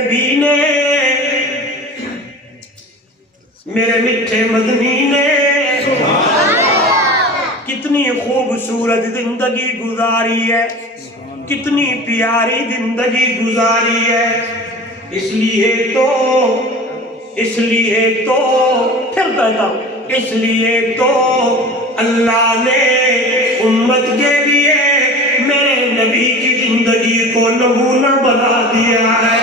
نبی نے، میرے میٹھے مدنی نے کتنی خوبصورت زندگی گزاری ہے، کتنی پیاری زندگی گزاری ہے۔ اس لیے تو پھر کہتا ہوں، اس لیے تو اللہ نے امت کے لیے میرے نبی کی زندگی کو نمونہ بنا دیا ہے۔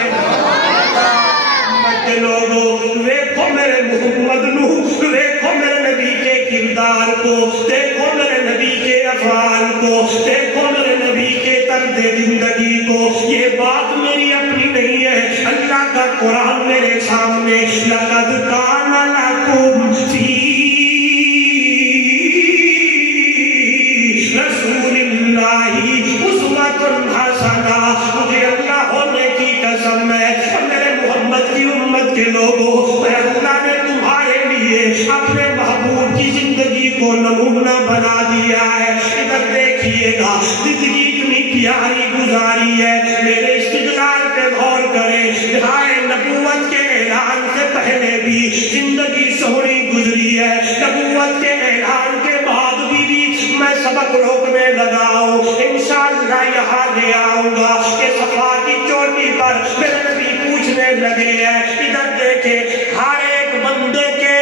امت کے لوگوں دیکھو میرے محمد نو، دیکھو میرے نبی کے کردار کو، دیکھو میرے نبی کے افعال کو، دیکھو میرے نبی کے طرز زندگی کو۔ یہ بات میری اپنی نہیں ہے، اللہ کا قرآن میرے سامنے، لقد کان لکم فی رسول اللہ اسوۃ حسنہ۔ مجھے اللہ ہونے کی قسم ہے اور میرے محمد کی امت کے لوگوں، اللہ نے تمہارے لیے اپنے محبوب کی زندگی کو نمونہ بنا دیا ہے۔ ادھر دیکھیے گا، زندگی اتنی پیاری گزاری ہے۔ میرے استدلال پہ غور کریں، ہائے نبوت کے اعلان سے پہلے بھی زندگی سہنی گزری ہے، نبوت کے اعلان کے بعد بھی میں سبق روکنے لگا ہوں۔ انشاءاللہ یہاں لے آؤں گا کہ صفا کی چوٹی پر میرے نبی پوچھنے لگے ہیں، ادھر دیکھیں، ہر ایک بندے کے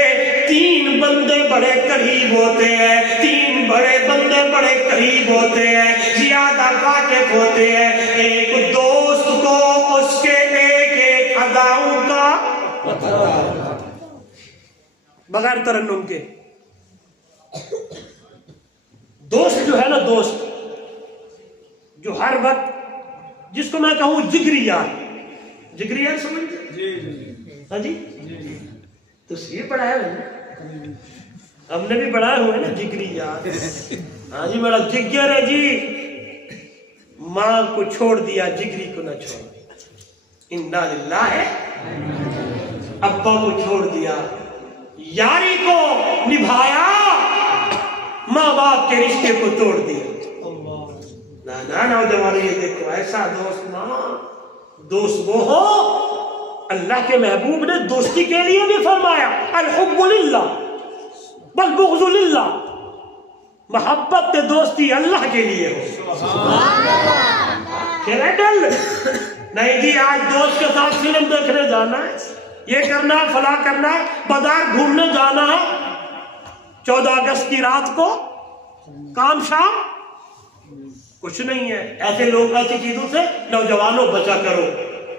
تین بندے بڑے قریب ہوتے ہیں، تین بڑے بندے بڑے قریب ہوتے ہیں، زیادہ واقف ہوتے ہیں۔ ایک دوست کو اس کے ایک ایک اداؤں کا بغیر ترنم کے، دوست جو ہے نا، دوست جو ہر وقت، جس کو میں کہوں جگری یار، جگری یار سمجھتے؟ ہاں جی، تو یہ پڑھایا ہے نا، ہم نے بھی پڑھایا ہوا ہے نا جگری یار۔ ہاں جی، میرا جگر ہے جی، ماں کو چھوڑ دیا، جگری کو نہ چھوڑ دیا، انا للہ ہے، ابا کو چھوڑ دیا، یاری کو نبھایا، ماں باپ کے رشتے کو توڑ دیا۔ نا نوجوانوں، یہ دیکھو، ایسا دوست نہ، دوست وہ ہو، اللہ کے محبوب نے دوستی کے لیے بھی فرمایا الحب للہ والبغض للہ، محبت دوستی اللہ کے لیے ہو۔ نہیں جی، آج دوست کے ساتھ فلم دیکھنے جانا ہے، یہ کرنا ہے، فلاں کرنا ہے، بازار گھومنے جانا ہے، 14 اگست کی رات کو کام شام کچھ نہیں ہے۔ ایسے لوگ ایسی چیزوں سے نوجوانوں بچا کرو۔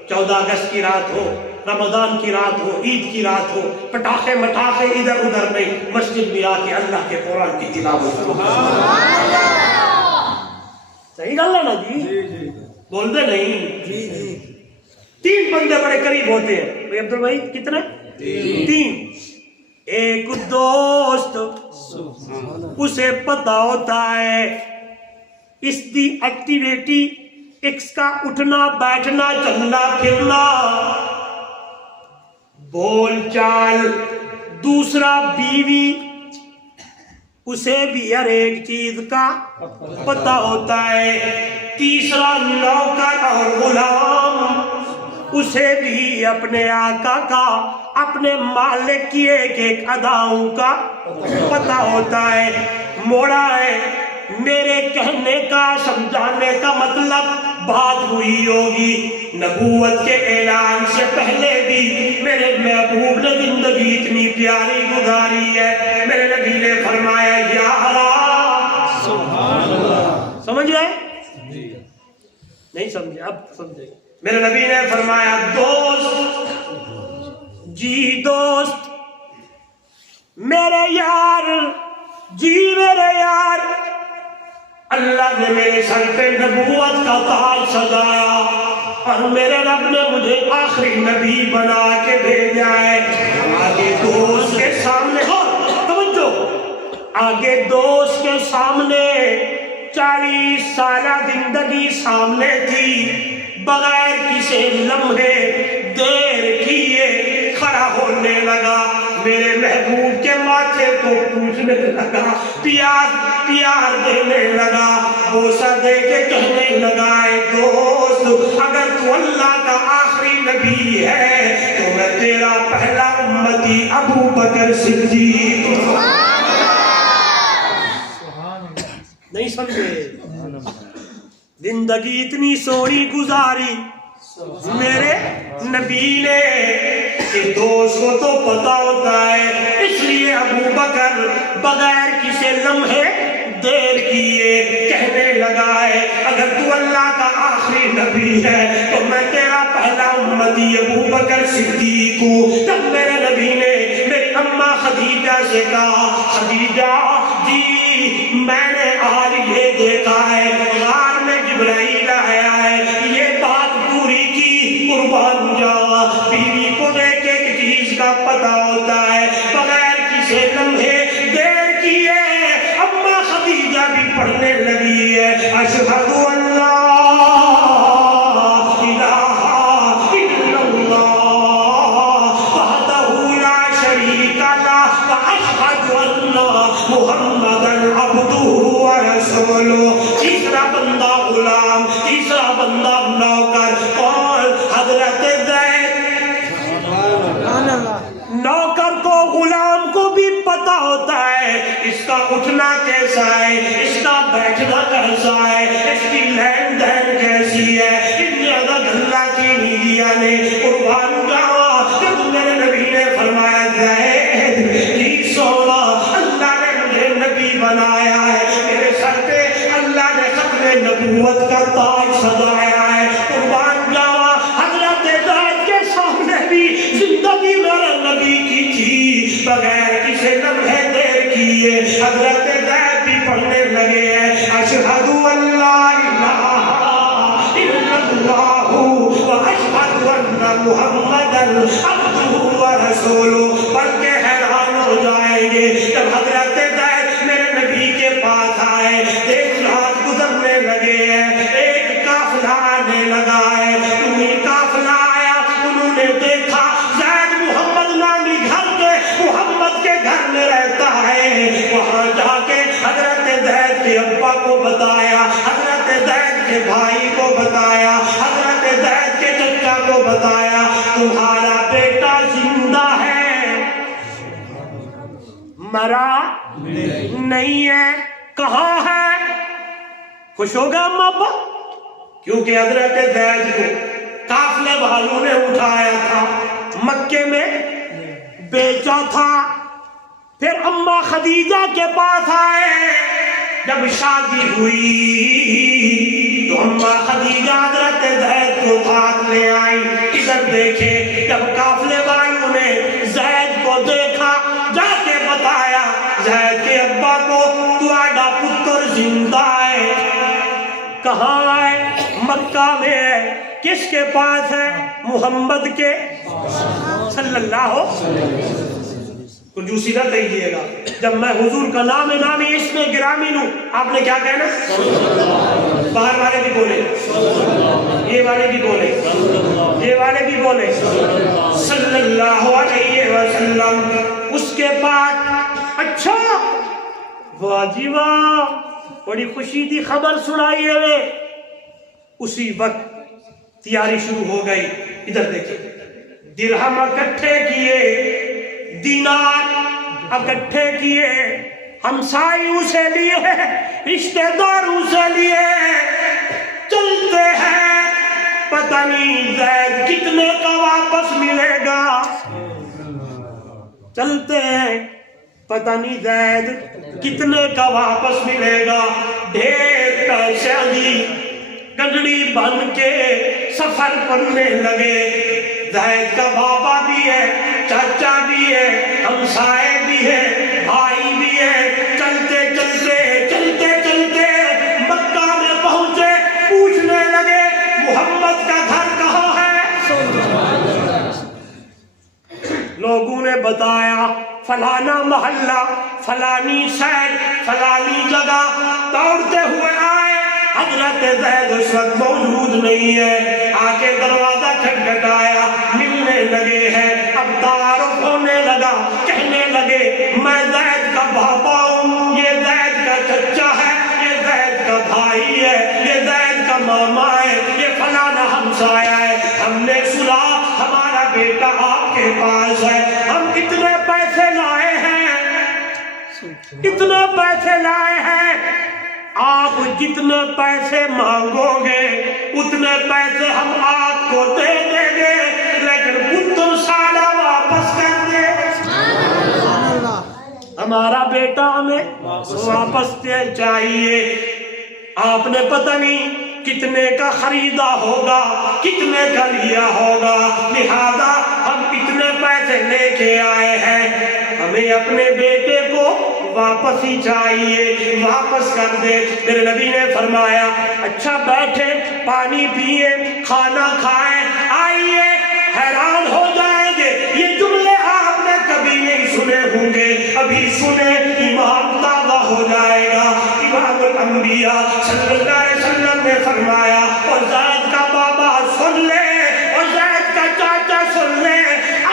14 اگست کی رات ہو، رمضان کی رات ہو، عید کی رات ہو، پٹاخے مٹاخے ادھر ادھر نہیں، مسجد میں آ کے اللہ کے قرآن کی تلاوت کرو۔ صحیح گل ہے نا جی؟ بول دے نہیں؟ تین بندے بڑے قریب ہوتے ہیں عبد البھائی، کتنے؟ تین۔ ایک دوست، اسے پتا ہوتا ہے اس دی ایکٹیویٹی، اس کا اٹھنا بیٹھنا چلنا پھرنا بول چال۔ دوسرا بیوی، اسے بھی ہر ایک چیز کا پتا ہوتا ہے۔ تیسرا نوکر اور غلام، اسے بھی اپنے آقا کا، اپنے مالک کی ایک ایک اداؤں کا پتا ہوتا ہے۔ موڑا ہے، میرے کہنے کا سمجھانے کا مطلب بات ہوئی ہوگی، نبوت کے اعلان سے پہلے بھی میرے محبوب نے زندگی اتنی پیاری گزاری ہے۔ میرے نبی نے فرمایا یارا، سمجھ گئے؟ نہیں سمجھے؟ اب سمجھے۔ میرے نبی نے فرمایا دوست جی، دوست میرے یار جی، میرے یار، اللہ نے میرے سر پہ نبوت کا تاج سجایا اور میرے رب نے مجھے آخری نبی بنا کے بھیجا ہے۔ آگے دوست کے سامنے، توجہ، آگے دوست کے سامنے 40 سالہ زندگی سامنے تھی، بغیر کسی لمحے دیر کیے کھڑا ہونے لگا، میرے محبوب کے ماتھے کو پوچھنے لگا، پیار دینے لگا، بوسہ دے کے کہنے لگا، اے دوست اگر تو اللہ کا آخری نبی ہے تو میں تیرا پہلا امتی ابو بکر صدیق نہیں سمجھے؟ زندگی اتنی سونی گزاری میرے نبی نے کہ دوست کو تو پتا ہوتا ہے، اس لیے ابو بکر بغیر کسی لمحے دیر کیے کہنے لگا ہے اگر تو اللہ کا آخری نبی ہے تو میں تیرا پہلا امتی ابو بکر صدیق ہوں۔ تب میرے نبی نے میری اماں خدیجہ سے کہا، خدیجہ جی میں نے آج یہ دیکھا ہے غار میں جبرائیل آیا ہے، یہ بات پوری کی، قربان جاوا بیوی کو دیکھ کے ایک چیز کا پتہ ہوتا ہے، بغیر کسی لمحے دیر کیے اماں خدیجہ بھی پڑھنے لگی ہے، اشہد ان لا الہ الا اللہ وحدہ لا شریک لہ واشہد ان محمدا عبدہ ورسولہ۔ تیسرا بندہ غلام، تیسرا بندہ نوکر، اور حضرت زید۔ نوکر کو غلام کو بھی پتا ہوتا ہے اس کا اٹھنا کیسا ہے، اس کا بیٹھنا کیسا ہے، اس کی لین دین کیسی ہے، اتنی عدد اللہ کی میڈیا نے قربان جاوا جب میرے نبی نے فرمایا زید جی سونا اللہ نے مجھے نبی بنایا ہے، میرے سر پہ اللہ نے ختم نبوت کا تاج سجایا ہے، قربان جاوا حضرت زید کے سامنے بھی زندگی میرے نبی کی تھی، بغیر کسی لمحے دیر کیے حضرت زید بھی پڑھنے لگے ہیں، اشہد ان لا الہ الا اللہ واشہد ان محمدا عبدہ ورسولہ۔ پڑھ کے حیران ہو جائیں گے جب حضرت زید میرے نبی کے پاس آئے، ایک رات گزرنے لگے ہیں، ایک قافلہ آنے لگا ہے، انہیں قافلہ آیا، انہوں نے دیکھا زید محمد نامی گھر کے محمد کے گھر میں رہتا ہے، وہاں جا کے حضرت زید کے ابا کو بتایا، حضرت زید کے بھائی کو بتایا، حضرت زید کے چچا کو بتایا تمہارا بیٹا زندہ ہے مرا نہیں ہے، کہاں ہے؟ خوش ہوگا اما ابا؟ کیونکہ حضرت زید کو قافلے والوں نے اٹھایا تھا، مکے میں بیچا تھا، پھر اماں خدیجہ کے پاس آئے، جب شادی ہوئی تو اماں خدیجہ حضرت زید کو ساتھ لے آئی، ادھر دیکھے جب قافلے والوں نے زید کو دیکھا جا کے بتایا زید کے ابا کو تمہارا پتر زندہ ہے، کہاں ہے؟ مکہ میں ہے، کس کے پاس ہے؟ محمد کے صلی اللہ کنجوسی نہ کہیے گا، جب میں حضور کا نام نامی اس میں گرامی لوں آپ نے کیا کہنا؟ باہر والے بھی بولے، یہ والے بھی بولے، یہ والے بھی بولے صلی اللہ علیہ وسلم۔ اس کے بعد اچھا واہ جی واہ بڑی خوشی کی خبر سنائی ہے، اسی وقت تیاری شروع ہو گئی، ادھر دیکھیں درہم اکٹھے کیے، دینار اکٹھے کیے، ہمسایوں سے لیے، رشتہ داروں سے لیے، چلتے ہیں پتہ نہیں زید کتنے کا واپس ملے گا، چلتے ہیں پتہ نہیں زید کتنے کا واپس ملے گا، ڈھیر پیسے دی گڈڑی بن کے سفر کرنے لگے، زید کا بابا بھی ہے، چاچا بھی ہے، ہمسائے بھی ہے، بھائی بھی ہے، چلتے چلتے چلتے چلتے مکہ میں پہنچے، پوچھنے لگے محمد کا گھر کہاں ہے؟ لوگوں نے بتایا فلانا محلہ، فلانی شہر، فلانی جگہ، دوڑتے ہوئے آئے، حضرت زید اس وقت موجود نہیں ہے، آ کے دروازہ کھٹکھٹایا، ملنے لگے ہیں، اب میں زید کا بابا ہوں، یہ زید کا چچا ہے، یہ زید کا بھائی ہے، یہ زید کا ماما ہے، یہ فلانا ہمسایہ ہے، ہم نے سنا ہمارا بیٹا آپ کے پاس ہے، ہم اتنے پیسے لائے ہیں، اتنے پیسے لائے ہیں، آپ جتنے پیسے مانگو گے اتنے پیسے ہم آپ کو دے دیں گے، لیکن تم سالہ واپس کر دے، ہمارا بیٹا ہمیں واپس چاہیے۔ آپ نے پتہ نہیں کتنے کا خریدا ہوگا، کتنے کا لیا ہوگا، لہذا ہم اتنے پیسے لے کے آئے ہیں، ہمیں اپنے بیٹے کو واپس ہی چاہیے، واپس کر دے۔ میرے نبی نے فرمایا اچھا بیٹھے، پانی پیئے، کھانا کھائیں، آئیے، حیران ہو جائیں گے، یہ جملے آپ نے کبھی نہیں سنے ہوں گے، ابھی سنے ایمان تازہ ہو جائے گا۔ امام الانبیاء صلی اللہ علیہ وسلم نے فرمایا اور زید کا بابا سن لے اور زید کا چاچا سن لے،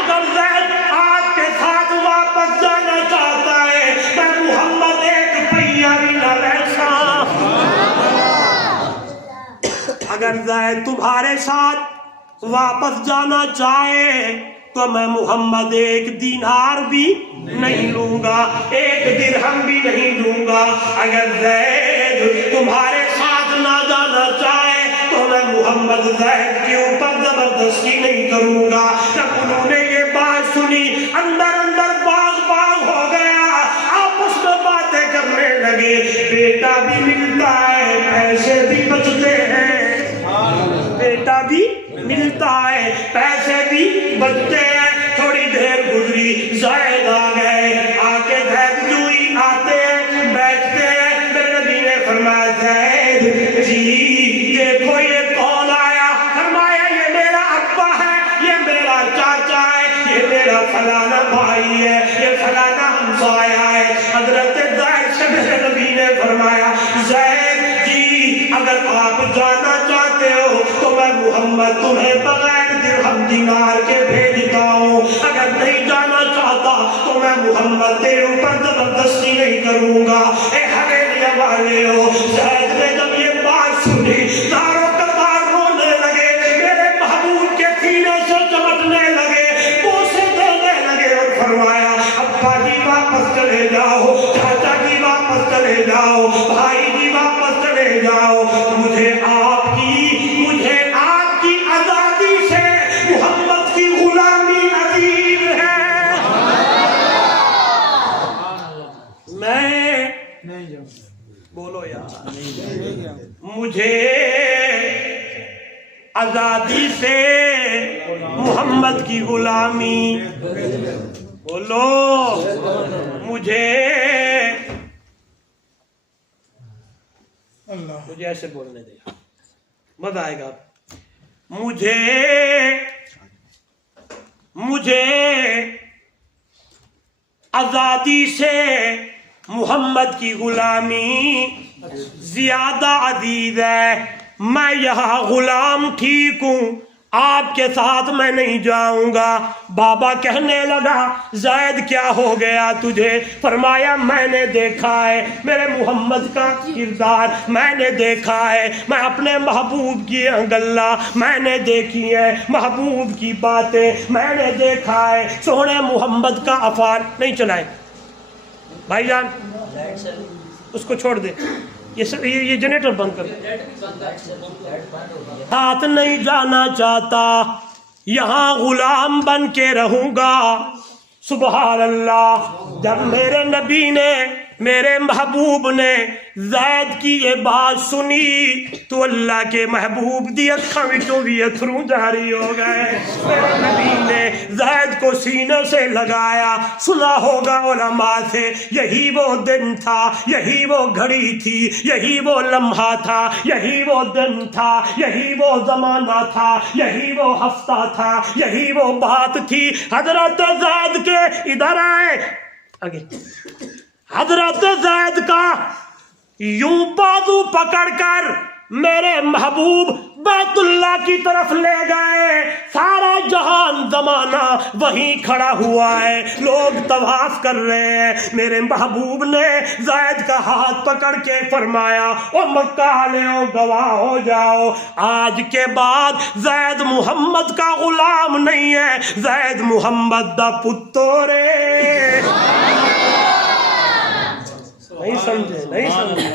اگر زید آپ کے ساتھ واپس جانا چاہتا ہے میں محمد ایک پہیا بھی نہ رہتا، اگر زید تمہارے ساتھ واپس جانا چاہے تو میں محمد ایک دینار بھی نہیں لوں گا، ایک درہم بھی نہیں لوں گا، اگر زید تمہارے ساتھ نہ جانا چاہے تو میں محمد زید کے اوپر زبردستی نہیں کروں گا۔ جب انہوں نے یہ بات سنی اندر اندر باغ باغ ہو گیا، آپس میں باتیں کرنے لگے، بیٹا بھی ملتا ہے، پیسے بھی بچتے ہیں، بیٹا بھی ملتا ہے، پیسے بھی بچتے ہیں۔ تھوڑی دیر گزری، زید آ گئے، آ کے زید جو ہی آتے ہیں بیٹھتے ہیں، میرے نبی نے فرمایا زید جی دیکھو یہ کون آیا، فرمایا یہ میرا ابا ہے، یہ میرا چاچا ہے، یہ میرا فلانا بھائی ہے، یہ فلانا ہمسایہ ہے۔ حضرت زید سے میرے نبی نے فرمایا زید جی اگر آپ جانا چاہتے ہو تو میں محمد تمہیں بغیر درہم دینار کے بھیجتا ہوں، اگر نہیں جانا چاہتا تو میں محمد تیرے اوپر زبردستی نہیں کروں گا۔ اے حویلی والے ہو، زید نے جب یہ بات سنی داروں کتار رونے لگے، میرے محبوب کے سینے سے چمٹنے لگے، بوسے دینے لگے اور فرمایا ابا جی واپس چلے جاؤ، چاچا جی واپس چلے جاؤ، بھائی جی واپس چلے جاؤ، مجھے آپ کی آزادی سے محمد کی غلامی عظیم ہے، میں بولو یار، مجھے آزادی سے محمد کی غلامی، بولو مجھے ایسے بولنے دے مزہ آئے گا، مجھے آزادی سے محمد کی غلامی زیادہ عزیز ہے، میں یہاں غلام ٹھیک ہوں، آپ کے ساتھ میں نہیں جاؤں گا۔ بابا کہنے لگا زید کیا ہو گیا تجھے؟ فرمایا میں نے دیکھا ہے میرے محمد کا کردار، میں نے دیکھا ہے، میں اپنے محبوب کی گلہ میں نے دیکھی ہے، محبوب کی باتیں میں نے دیکھا ہے، سونے محمد کا افعال نہیں چلائے بھائی جان، اس کو چھوڑ دے، یہ جنریٹر بند کر دے، ساتھ نہیں جانا چاہتا، یہاں غلام بن کے رہوں گا۔ سبحان اللہ، جب میرے نبی نے میرے محبوب نے زید کی یہ بات سنی تو اللہ کے محبوب دی اکھاں وچوں بھی اتھرو جاری ہو گئے۔ میرے نبی نے زید کو سینے سے لگایا، سنا ہوگا علماء سے یہی وہ دن تھا، یہی وہ گھڑی تھی، یہی وہ لمحہ تھا، یہی وہ دن تھا، یہی وہ زمانہ تھا، یہی وہ ہفتہ تھا، یہی وہ بات تھی۔ حضرت زید کے ادھر آئے آگے، حضرت زید کا یوں بازو پکڑ کر میرے محبوب بیت اللہ کی طرف لے گئے، سارا جہان زمانہ وہیں کھڑا ہوا ہے، لوگ طواف کر رہے ہیں، میرے محبوب نے زید کا ہاتھ پکڑ کے فرمایا او مکہ والوں گواہ ہو جاؤ، آج کے بعد زید محمد کا غلام نہیں ہے، زید محمد دا پتر ہے۔ نہیں سمجھے، نہیں سمجھے؟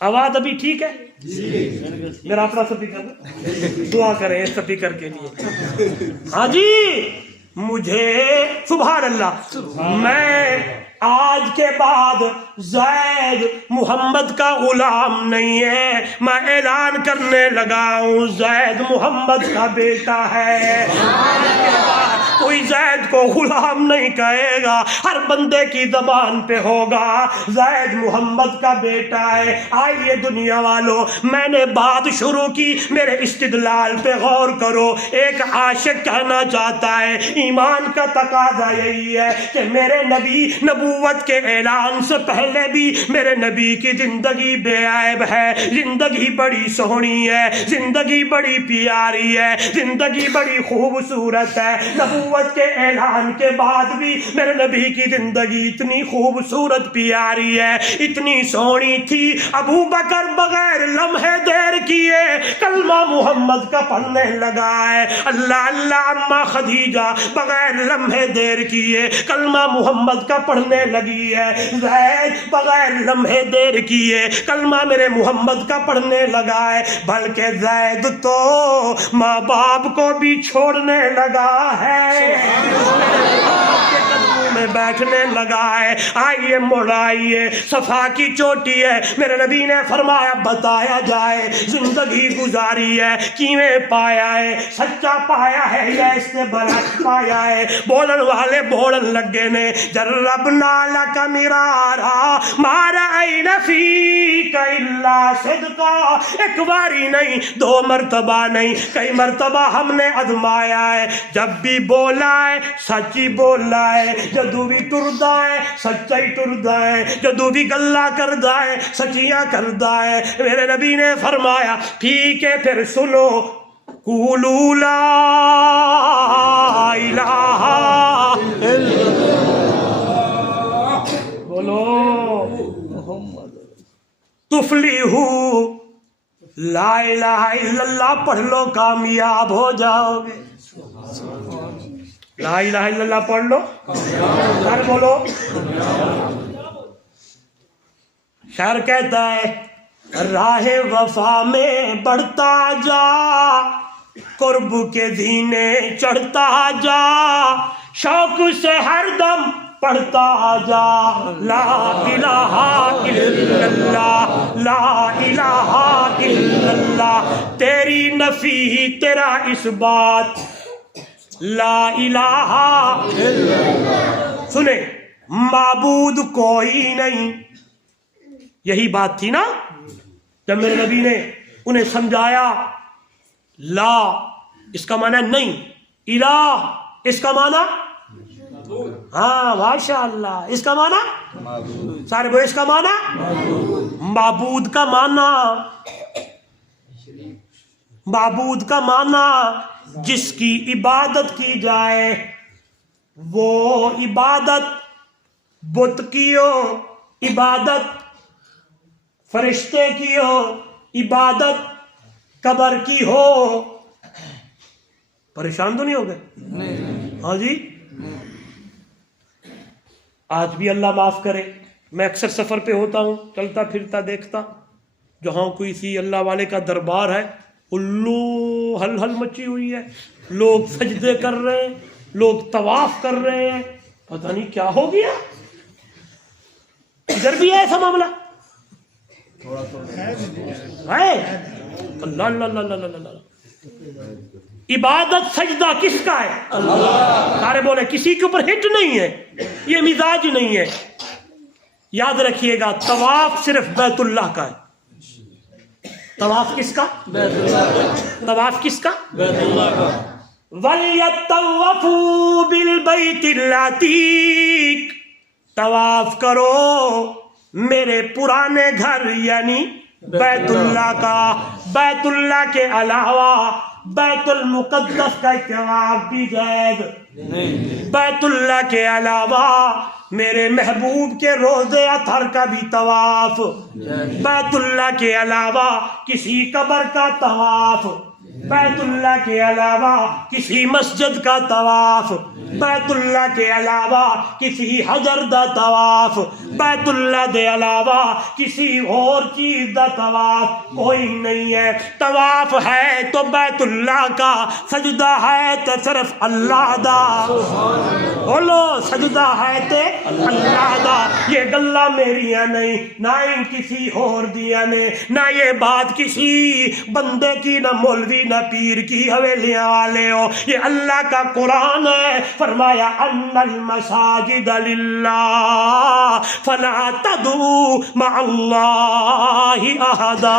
آواز ابھی ٹھیک ہے؟ میرا اپنا سپیکر دعا کریں سپیکر کے لیے۔ ہاں جی، مجھے سبحان اللہ، میں آج کے بعد زید محمد کا غلام نہیں ہے، میں اعلان کرنے لگا ہوں زید محمد کا بیٹا ہے۔ آج کے بعد کوئی زید کو غلام نہیں کہے گا، ہر بندے کی زبان پہ ہوگا زید محمد کا بیٹا ہے۔ آئیے دنیا والوں، میں نے بات شروع کی، میرے استدلال پہ غور کرو۔ ایک عاشق کہنا چاہتا ہے ایمان کا تقاضا یہی ہے کہ میرے نبی نبوت کے اعلان سے پہلے بھی میرے نبی کی زندگی بے عیب ہے، زندگی بڑی سہنی ہے، زندگی بڑی پیاری ہے، زندگی بڑی خوبصورت ہے۔ نبوت کے اعلان کے بعد بھی میرے نبی کی زندگی اتنی خوبصورت پیاری ہے، اتنی سہنی تھی، ابو بکر بغیر لمحے دیر کیے کلمہ محمد کا پڑھنے لگا ہے۔ اللہ اللہ، اما خدیجہ بغیر لمحے دیر کیے کلمہ محمد کا پڑھنے لگی ہے، زید بغیر لمحے دیر کیے کلمہ میرے محمد کا پڑھنے لگا ہے، بلکہ زید تو ماں باپ کو بھی چھوڑنے لگا ہے، کے قدموں میں بیٹھنے لگا ہے۔ آئیے مڑ آئیے، صفا کی چوٹی ہے، میرے نبی نے فرمایا بتایا جائے زندگی گزاری ہے کیویں پایا ہے، سچا پایا ہے یا اس نے برعکس پایا ہے؟ بولن والے بولن لگے نے، جربنا لک مرارا ما رأینا فیک الا صدقا، ایک باری نہیں، دو مرتبہ نہیں، کئی مرتبہ ہم نے آزمایا ہے، جب بھی بولا ہے سچ ہی بولا ہے، جدو بھی ٹردا ہے سچا ہی ٹردا ہے، جدو بھی گلا کردا ہے سچیاں کردا ہے۔ میرے نبی نے فرمایا ٹھیک ہے پھر سنو، قولوا لا الہ الا اللہ، بولو تفلیحو، لا الہ الا اللہ پڑھ لو کامیاب ہو جاؤ گے۔ لا الہ الا اللہ پڑھ لو، سر بولو۔ شاعر کہتا ہے راہ وفا میں بڑھتا جا، قرب کے زینے چڑھتا جا، شوق سے ہر دم پڑھتا جا، لا الہ الا اللہ، لا الہ الا اللہ، تیری نفی تیرا اس بات، لا الہ الا اللہ۔ سنیں، معبود کوئی نہیں، یہی بات تھی نا جب میرے نبی نے انہیں سمجھایا لا اس کا معنی نہیں، الہ اس کا معنی، ہاں ماشاء اللہ، اس کا معنی سارے بولے، اس کا معنی معبود کا معنی، معبود کا معنی جس کی عبادت کی جائے، وہ عبادت بت کی ہو، عبادت فرشتے کی ہو، عبادت قبر کی ہو۔ پریشان تو نہیں ہو گئے؟ ہاں جی، آج بھی اللہ معاف کرے، میں اکثر سفر پہ ہوتا ہوں، چلتا پھرتا دیکھتا جہاں کوئی سی اللہ والے کا دربار ہے، الو ہل ہل مچی ہوئی ہے، لوگ سجدے کر رہے ہیں، لوگ طواف کر رہے ہیں، پتہ نہیں کیا ہو گیا۔ ادھر بھی ہے ایسا معاملہ ہے؟ اللہ اللہ اللہ اللہ اللہ۔ عبادت سجدہ کس کا ہے؟ اللہ۔ سارے بولے کسی کے اوپر ہٹ نہیں ہے، یہ مزاج نہیں ہے۔ یاد رکھیے گا طواف صرف بیت اللہ کا ہے۔ طواف کس کا؟ بیت اللہ۔ طواف کس کا؟ بیت اللہ کا۔ وَلْيَطَّوَّفُوا بِالْبَيْتِ الْعَتِيقِ، طواف کرو میرے پرانے گھر یعنی بیت اللہ کا، بیت اللہ کے علاوہ بیت المقدس کا طواف بھی جائز نہیں، بیت اللہ کے علاوہ میرے محبوب کے روضے اطہر کا بھی طواف، بیت اللہ کے علاوہ کسی قبر کا طواف، بیت اللہ کے علاوہ کسی مسجد کا طواف، بیت اللہ کے علاوہ کسی حجر دا طواف، بیت اللہ دے علاوہ کسی اور چیز دا طواف کوئی نہیں ہے۔ طواف ہے تو بیت اللہ کا، سجدہ ہے تو صرف اللہ دا، بولو سجدہ ہے تے اللہ دا۔ یہ گلا میریاں نہیں، نہ ہی کسی اور دیا نے، نہ یہ بات کسی بندے کی، نہ مولوی نہ پیر کی حویلیاں والے ہو، یہ اللہ کا قرآن ہے۔ فرمایا ان المساجد للہ فلا تدعوا مع اللہ احدا۔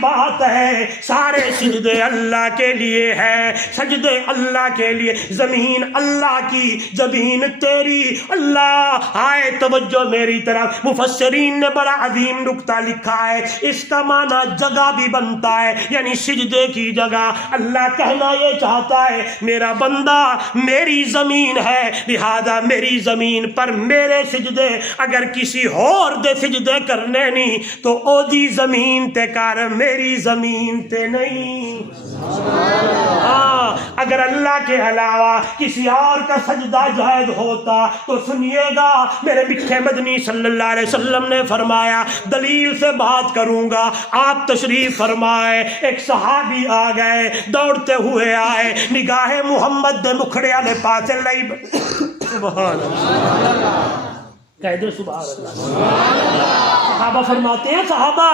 بات ہے سارے سجدے اللہ کے لیے ہے، سجدے اللہ کے لیے، زمین اللہ کی، زمین تیری، اللہ آئے توجہ میری طرف۔ مفسرین نے بڑا عظیم نکتہ لکھا ہے، اس کا معنی جگہ بھی بنتا ہے، یعنی سجدے کی جگہ۔ اللہ کہنا یہ چاہتا ہے میرا بندہ میری زمین ہے، لہذا میری زمین پر میرے سجدے، اگر کسی اور دے سجدے کرنے نہیں تو او دی زمین تے کر، میری زمین تے نہیں۔ ہاں اگر اللہ کے علاوہ کسی اور کا سجدہ جائز ہوتا تو سنیے گا، میرے میٹھے مدنی صلی اللہ علیہ وسلم نے فرمایا، دلیل سے بات کروں گا۔ آپ تشریف فرمائے، ایک صحابی آ گئے، دوڑتے ہوئے آئے، نگاہ محمد دے مکھڑے والے پاسے لئی، سبحان اللہ، کہہ دے سبحان اللہ۔ صحابہ فرماتے ہیں، صحابہ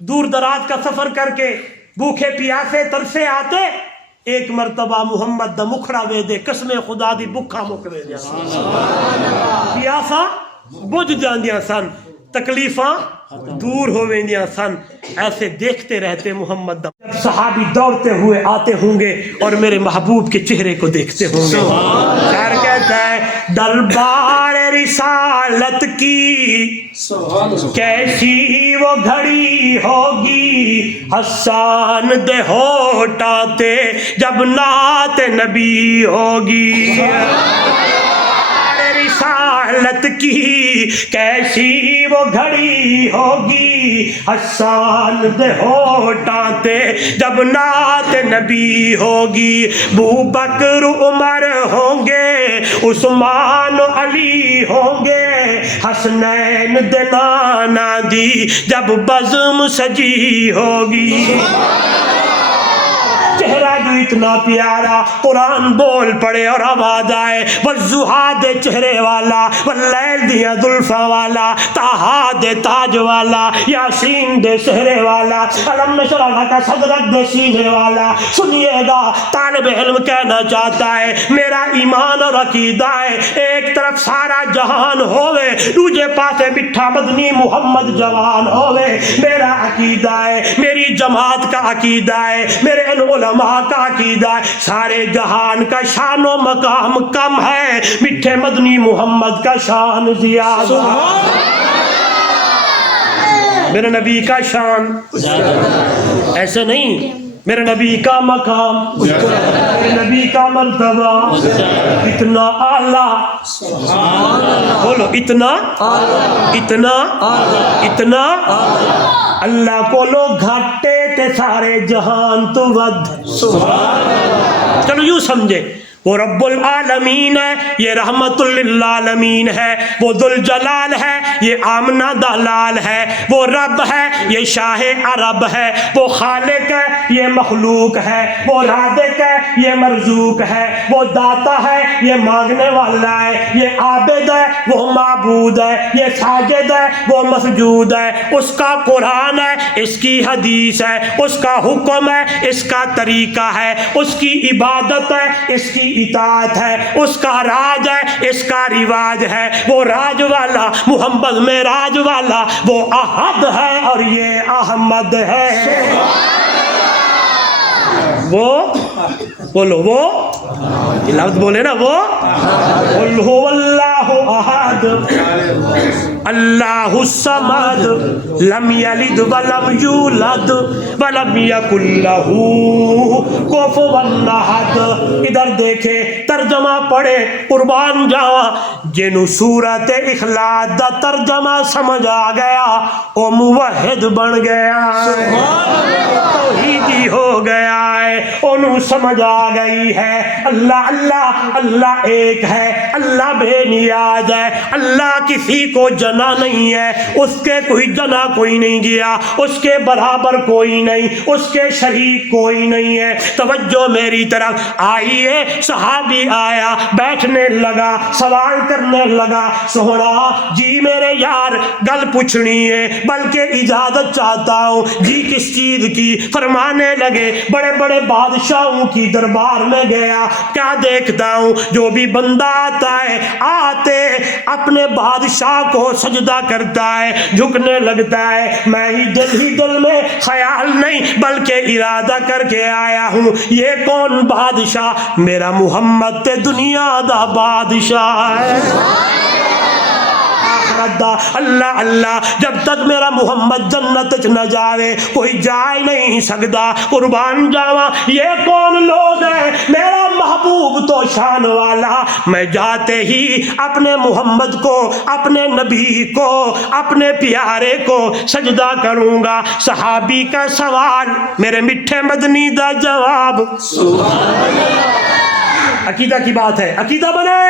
دور دراز کا سفر کر کے بھوکے پیاسے ترسے آتے، ایک مرتبہ محمد دا مکھڑا وے دے، قسم خدا دی بکھا مک وے دیا، پیاسا بجھ جاندیاں سن، تکلیفاں دور ہو ویندیاں سن، ایسے دیکھتے رہتے محمد دا۔ جب صحابی دوڑتے ہوئے آتے ہوں گے اور میرے محبوب کے چہرے کو دیکھتے ہوں گے، شاعر کہتا ہے دربار رسالت کی کیسی وہ گھڑی ہوگی، حسان دے ہوٹ آتے جب نعت نبی ہوگی، رسالت کی کیسی وہ گھڑی ہوگی، حسان دے ہوٹ آتے جب نعت نبی ہوگی، بوبکر عمر ہوں گے، عثمان علی ہوں گے، حسنین دے نانا دی جب بزم سجی ہوگی۔ چہرہ جو اتنا پیارا، قرآن بول پڑے اور آواز آئے، والضحیٰ دے چہرے والا، واللیل دیا زلفاں والا، طٰہٰ دے تاج والا، یاسین دے چہرے والا، الم نشرح لک صدرک دے سینے والا۔ سنیے گا، طالب علم کہنا چاہتا ہے میرا ایمان اور عقیدہ ہے، ایک طرف سارا جہان ہوئے، دوجے پاسے بٹھا مدنی محمد جوان ہوئے، میرا عقیدہ ہے، میری جماعت کا عقیدہ ہے، میرے علماء کا عقیدہ ہے، سارے جہان کا شان و مقام کم ہے، میٹھے مدنی محمد کا شان زیادہ، میرے نبی کا شان ایسے نہیں، میرے نبی کا مقام، میرے نبی کا مرتبہ اتنا اعلیٰ، بولو اتنا اتنا اتنا، اللہ کو لوگ گھاٹے تے سارے جہان تو ود، چلو یوں سمجھے، وہ رب العالمین ہے، یہ رحمت للعالمین ہے، وہ ذوالجلال ہے، یہ آمنہ دلال ہے، وہ رب ہے، یہ شاہ عرب ہے، وہ خالق ہے، یہ مخلوق ہے، وہ رازق ہے، یہ مرزوق ہے، وہ داتا ہے، یہ مانگنے والا ہے، یہ عابد ہے، وہ معبود ہے، یہ ساجد ہے، وہ مسجود ہے، اس کا قرآن ہے، اس کی حدیث ہے، اس کا حکم ہے، اس کا طریقہ ہے، اس کی عبادت ہے، اس کی اطاعت ہے، اس کا راج ہے، اس کا رواج ہے، وہ راج والا محمد میں راج والا، وہ احد ہے اور یہ احمد ہے، وہ بولو وہ یہ لفظ بولے نا وہ قل هو اللہ احد اللہ الصمد لم یلد ولم یولد ولم یکن لہ کفوا احد. ادھر دیکھے ترجمہ پڑھے قربان جاواں جنوں سورت اخلاص دا ترجمہ سمجھ آ گیا او موحد بن گیا, توحیدی ہو گیا ہے, انہوں سمجھ آ گئی ہے اللہ اللہ اللہ ایک ہے, اللہ بے نیاز ہے, اللہ کسی کو جنا نہیں ہے, اس کے کوئی جنا کوئی نہیں گیا, اس کے برابر کوئی نہیں, اس کے شریک کوئی نہیں ہے. توجہ میری طرف آئیے. صحابی آیا, بیٹھنے لگا, سوال کرنے لگا, سونا جی میرے یار گل پوچھنی ہے بلکہ اجازت چاہتا ہوں. جی کس چیز کی؟ فرمانے لگے بڑے بڑے بادشاہوں کی دربار میں گیا, کیا دیکھتا ہوں جو بھی بندہ آتا ہے آتے اپنے بادشاہ کو سجدہ کرتا ہے, جھکنے لگتا ہے. میں ہی دل میں خیال نہیں بلکہ ارادہ کر کے آیا ہوں یہ کون بادشاہ؟ میرا محمد تے دنیا دا بادشاہ ہے. اللہ اللہ جب تک میرا محمد جنت نہ جاوے کوئی جا ہی نہیں سکتا. قربان جاواں یہ کون لوگ ہیں؟ میرا محبوب تو شان والا. میں جاتے ہی اپنے محمد کو, اپنے نبی کو, اپنے پیارے کو سجدہ کروں گا. صحابی کا سوال, میرے میٹھے مدنی دا جواب. عقیدہ کی بات ہے, عقیدہ بنے.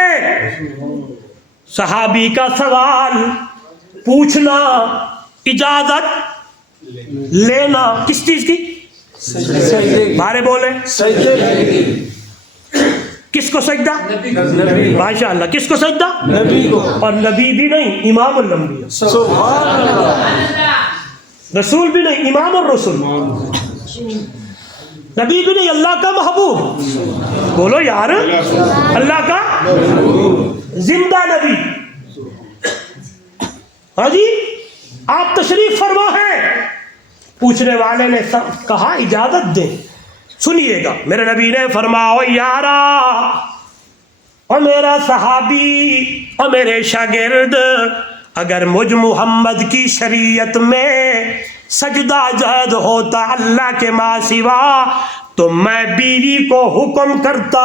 صحابی کا سوال پوچھنا, اجازت لینا کس چیز کی؟ بارے بولے کس کو سجدہ؟ ماشاء اللہ. کس کو سجدہ؟ نبی کو. اور نبی بھی نہیں امام الانبیاء, رسول بھی نہیں امام الرسول, نبی بھی نہیں اللہ کا محبوب. بولو یار, اللہ کا زندہ نبی. ہاں جی آپ تشریف فرما ہے. پوچھنے والے نے کہا اجازت دیں. سنیے گا, میرے نبی نے فرمایا او یارا اور میرا صحابی اور میرے شاگرد, اگر مجھ محمد کی شریعت میں سجدہ جائز ہوتا اللہ کے ماں سوا تو میں بیوی کو حکم کرتا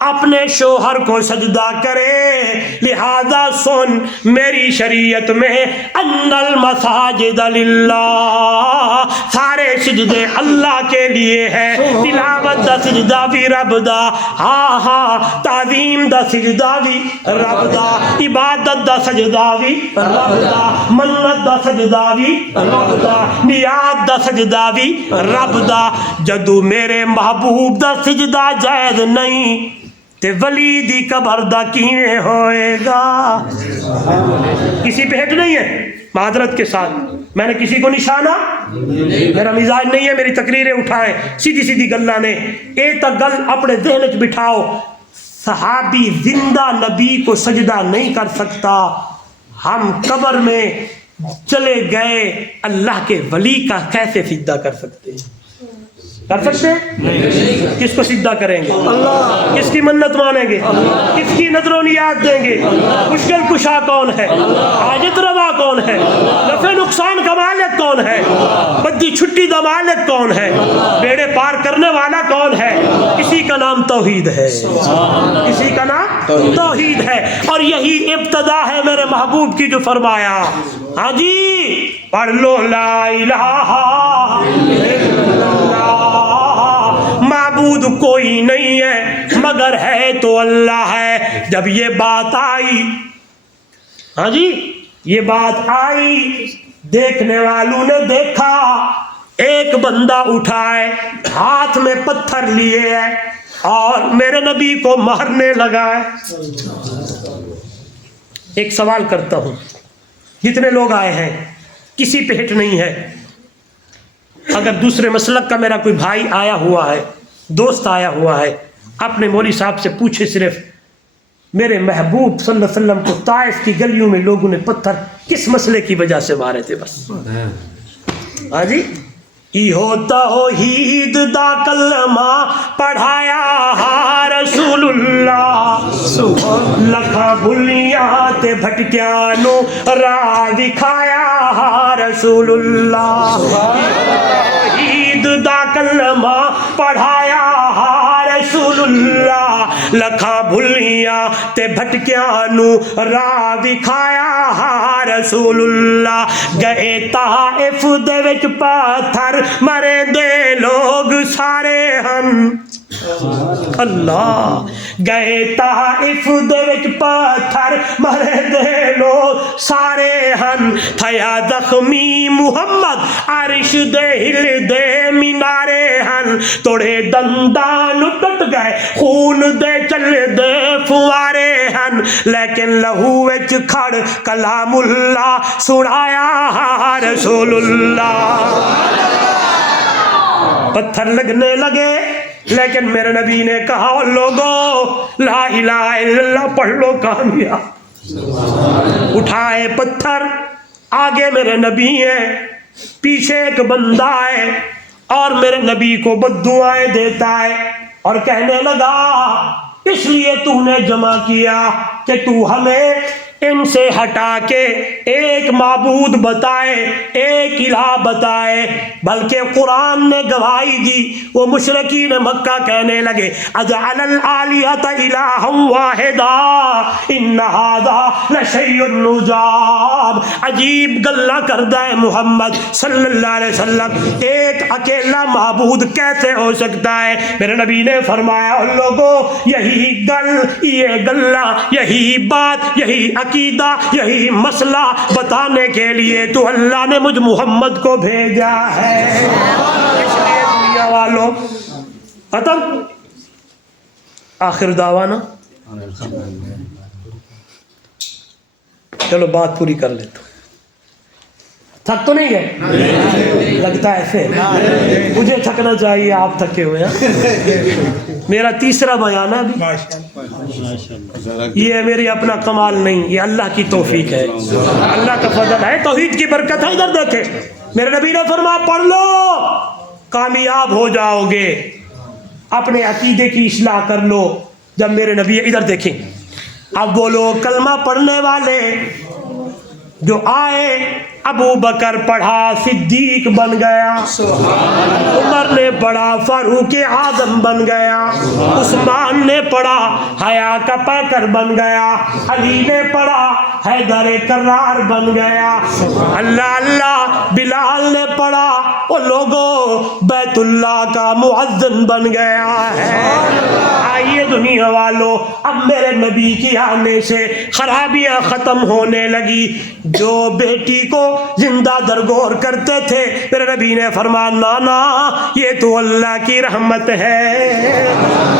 اپنے شوہر کو سجدہ کرے. لہذا سن, میری شریعت میں ان المساجد للہ, سارے سجدے اللہ کے لیے ہے. تلاوت دا سجدہ بھی رب دا, ہاں ہاں, تعظیم دا سجدہ بھی رب دا, عبادت دا سجدہ بھی رب دا, منت دا سجدہ بھی رب دا, نیات دا سجدہ بھی رب دا. جدو میرے محبوب دا سجدہ جائز نہیں تے ولی دی قبر دا کیویں ہوئے گا؟ کسی پہ ہٹ نہیں ہے معذرت کے ساتھ, میں نے کسی کو نشانہ, میرا مزاج نہیں ہے میری تقریریں اٹھائیں سیدھی سیدھی گلاں نے. ایک تا گل اپنے ذہن وچ بٹھاؤ, صحابی زندہ نبی کو سجدہ نہیں کر سکتا, ہم قبر میں چلے گئے اللہ کے ولی کا کیسے سجدہ کر سکتے ہیں؟ کر سکتے ہیں؟ کس کو سجدہ کریں گے؟ اللہ. کس کی منت مانیں گے؟ اللہ. کس کی نظر و نیات دیں گے؟ اللہ. مشکل کشا کون ہے؟ حاجت روا کون ہے؟ نفع نقصان کا مالک کون ہے؟ بدی چھٹی دا مالک کون ہے؟ بیڑے پار کرنے والا کون ہے؟ کسی کا نام توحید ہے, کسی کا نام توحید ہے. اور یہی ابتدا ہے میرے محبوب کی جو فرمایا, ہاں جی پڑھ لو لا الہ الا اللہ, معبود کوئی نہیں ہے مگر ہے تو اللہ ہے. جب یہ بات آئی, ہاں جی یہ بات آئی, دیکھنے والوں نے دیکھا ایک بندہ اٹھائے ہاتھ میں پتھر لیے ہے اور میرے نبی کو مارنے لگا ہے. ایک سوال کرتا ہوں, جتنے لوگ آئے ہیں کسی پہ ہٹ نہیں ہے, اگر دوسرے مسلک کا میرا کوئی بھائی آیا ہوا ہے, دوست آیا ہوا ہے, اپنے مولوی صاحب سے پوچھے صرف میرے محبوب صلی اللہ علیہ وسلم کو طائف کی گلیوں میں لوگوں نے پتھر کس مسئلے کی وجہ سے مارے تھے, بس. ہاں جی ایہو توحید دا کلمہ پڑھایا رسول اللہ لکھاں بھلیاں تے بھٹکیاں نو راہ دکھایا رسول اللہ عید دا کلمہ پڑھایا رسول اللہ لکھاں بھلیاں تے بھٹکیاں نو راہ دکھایا رسول اللہ گئے طائف دے وچ پتھر مرے دے لوگ سارے ہن اللہ گئے طائف دے وچ پتھر مرے دے لوگ سارے ہن تھیا زخمی محمد عرش دے ہل دے مینارے ہن توڑے دندان ٹٹ گئے خون دے چل دے فوارے ہن لیکن لہو وچ کھڑ کلام اللہ سنایا رسول اللہ پتھر لگنے لگے لیکن میرے نبی نے کہا لوگو لا الہ الا اللہ پڑھ لو کامیاب اٹھائے پتھر آگے میرے نبی ہیں پیچھے ایک بندہ ہے اور میرے نبی کو بددعائیں دیتا ہے اور کہنے لگا اس لیے تو نے جمع کیا کہ تو ہمیں ان سے ہٹا کے ایک معبود بتائے ایک الہ بتائے بلکہ قرآن نے گواہی دی وہ مشرکین مکہ کہنے لگے اجعل الآلہۃ الہا واحدا ان ھذا لشیء عجاب عجیب گلا کردا ہے محمد صلی اللہ علیہ وسلم ایک اکیلا معبود کیسے ہو سکتا ہے میرے نبی نے فرمایا لوگوں یہی گل یہ گلا یہی بات یہی عقیدہ یہی مسئلہ بتانے کے لیے تو اللہ نے مجھ محمد کو بھیجا ہے اس لیے دنیا والوں ختم آخر دعوانا چلو بات پوری کر لیتا ہوں تھک تو نہیں گئے لگتا ہے ایسے مجھے تھکنا چاہیے آپ تھکے ہوئے ہیں میرا تیسرا بیان ہے یہ میری اپنا کمال نہیں یہ اللہ کی توفیق ہے اللہ کا فضل ہے توحید کی برکت ہے ادھر دیکھیں میرے نبی نے فرمایا پڑھ لو کامیاب ہو جاؤ گے اپنے عقیدے کی اصلاح کر لو جب میرے نبی ادھر دیکھیں اب وہ لوگ کلمہ پڑھنے والے جو آئے ابو بکر پڑھا صدیق بن گیا عمر نے پڑھا فاروق اعظم بن گیا عثمان نے پڑھا حیا کا پیکر بن گیا علی نے پڑھا حیدر کرار بن گیا اللہ اللہ بلال نے پڑھا وہ لوگوں بیت اللہ کا مؤذن بن گیا ہے آئیے دنیا والوں اب میرے نبی کی آنے سے خرابیاں ختم ہونے لگی جو بیٹی کو زندہ درگور کرتے تھے میرے نبی نے فرمایا نانا یہ تو اللہ کی رحمت ہے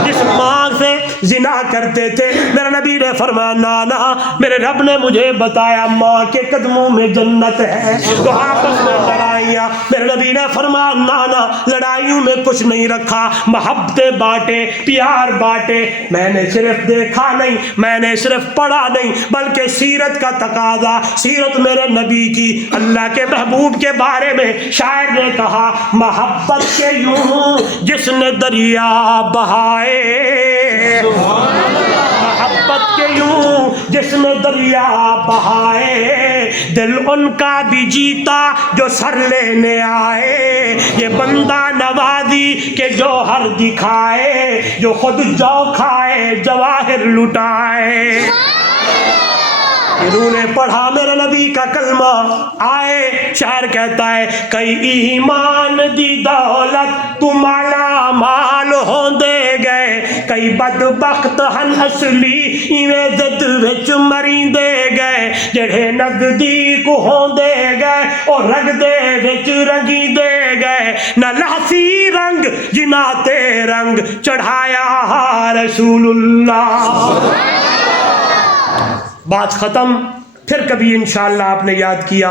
جس ماں سے زنا کرتے تھے میرے نبی نے فرمایا نانا میرے رب نے مجھے بتایا ماں کے قدموں میں جنت ہے تو آپس میں لڑائیاں میرے نبی نے فرمایا نانا لڑائیوں میں کچھ نہیں رکھا محبتیں بانٹے پیار بانٹے میں نے صرف دیکھا نہیں میں نے صرف پڑھا نہیں بلکہ سیرت کا تقاضا سیرت میرے نبی کی اللہ کے محبوب کے بارے میں شاعر نے کہا محبت کے یوں جس نے دریا بہائے محبت کے یوں جس نے دریا بہائے دل ان کا بھی جیتا جو سر لینے آئے یہ بندہ نوازی کے جوہر دکھائے جو خود جو کھائے جواہر لٹائے انہوں نے پڑھا میرے نبی کا کلمہ آئے شاعر کہتا ہے کئی ایمان دی دولت تو مالا مال ہوں دے گئے کئی بدبخت ہن اصلی ایویں زد وچ مری دے گئے جڑے نزدیک ہوں دے گئے اور رگ دے وچ رنگی دے گئے نہ لاسی رنگ جنا تے رنگ چڑھایا رسول اللہ بات ختم پھر کبھی انشاءاللہ آپ نے یاد کیا